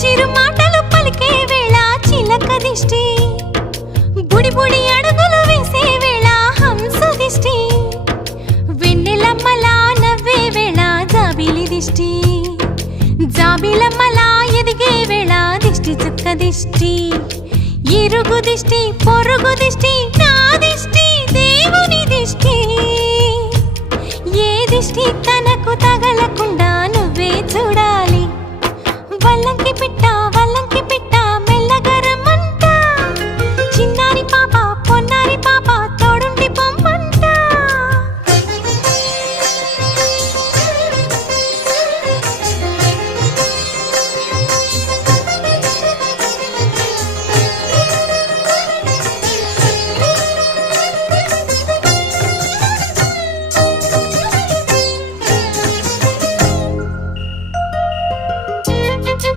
చిరు మాటలు పలికే వేళ చిలక దిష్టి, బుడి బుడి అడుగులు వేసే వేళ హంస దిష్టి, వెన్నెలమ్మలా నవ్వే వేళ జాబిలి దిష్టి, జాబిలమ్మలా ఎదిగే వేళ దిష్టి చుక్క దిష్టి, ఇరుగు దిష్టి పొరుగు దిష్టి నా దిష్టి దేవుని దిష్టి, ఏ దిష్టి తనకు తగలకుండా నువ్వే చూడాలి. వల్లంకి పిట్ట